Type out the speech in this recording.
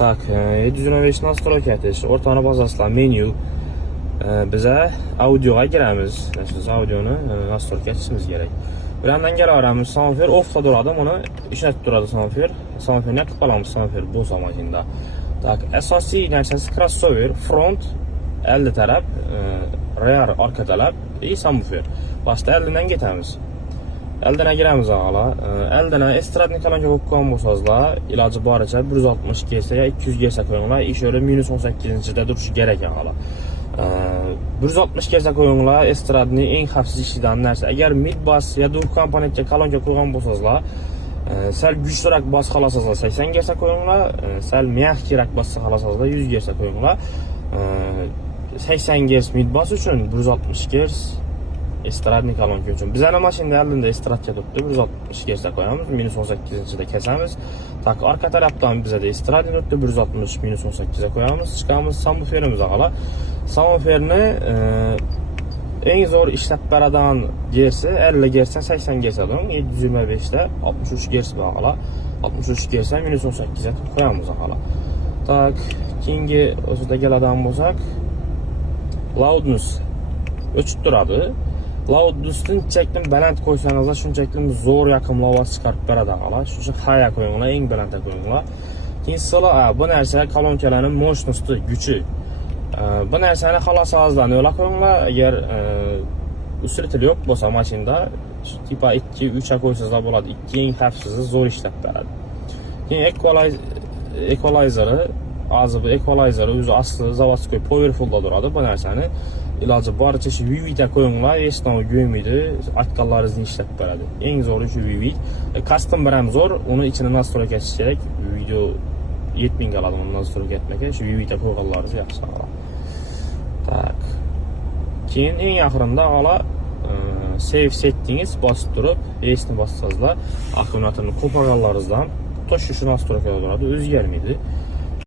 Tak, 725 nastroyka etish, o'rtani bosasizlar, menyu. Bize audioga giramiz. Siz audioni nastroyka etishimiz kerak. Bilandan kelaveramiz. Soundfare offda turadi, buni ishlatib turadi Soundfare. Soundfare'ni yoqib qolamiz Soundfare bo'lsa mashinada. Tak, asosiy narsasi crossover, front, oldi taraf, rear orqa taraf, subwoofer. Boshda oldidan ketamiz. Elden giremiz ağala. Elden estradni kalonca qo'ygan bo'lsangizlar, iloji boricha 160 G'sa ya 200 G'sa qo'yinglar, ish o'ri -18-da turishi kerak ağala. 160 G'sa qo'yinglar, estradni eng xavfsiz ishidan narsa. Agar mid bass ya dur komponentga kalonca qo'ygan bo'lsangizlar, sal kuchliroq bas xohlasangiz 80 G'sa qo'yinglar, sal mягкийroq bas xohlasangiz 100 G'sa qo'yinglar. 80 G's mid bass uchun 160 G's estradni kalonka uchun. Biz ana mashinada oldinda estradga turibdi, 160 G'sa qo'yamiz, -18-da kesamiz. Tak, orqa tarafdan bizada estradni turibdi, 160 -18 ga qo'yamiz, chiqamiz subwooferimiz ag'ala. Subwooferni eng zo'r ishlab beradigan G'si 50 G'sa 80 G'sa do'ng, 725 da 63 G's bor ag'ala. 63 G'sa -18 ga qo'yamiz ag'ala. Tak, keyingi o'zida keladigan bo'lsak, loudness o'chib turadi. Loudness'ni chekni baland qo'ysangiz, shunchaki zo'r yoqimli ovoz chiqarib beradi ag'ala. Shuning uchun haya qo'yinglar, eng balandga qo'yinglar. Keyin bu narsa kolonkalarning mощности, kuchi. Bu narsani xohlasangiz yo'la qo'yinglar. Agar usilitel yo'q bo'lsa mashinada, tipa 2-3 ga qo'ysangiz bo'ladi. 2 eng xavfsizi, zo'r ishlab beradi. Keyin equalizeri, bu equalizeri o'zi asli zavodskiy powerfulda turadi. Bu narsani iloji boricha shu VV-da qo'yinglar, hech narsa ko'ymaydi, atkanlaringizni ishlab beradi. Eng zo'ri shu VV. Custom ham zo'r, uni ichini nastroyka etish kerak. Video 7000 ga oladi uni nastroyka etmaka, shu VV-da qo'yganlaringiz yaxshi ag'ala. Tak. Keyin eng oxirinda ag'ala save settings bosib turib, esni bossangizlar, akkumulyatorni qo'polganlaringizdan to'sh shu nastroyka turadi, o'zgarmaydi.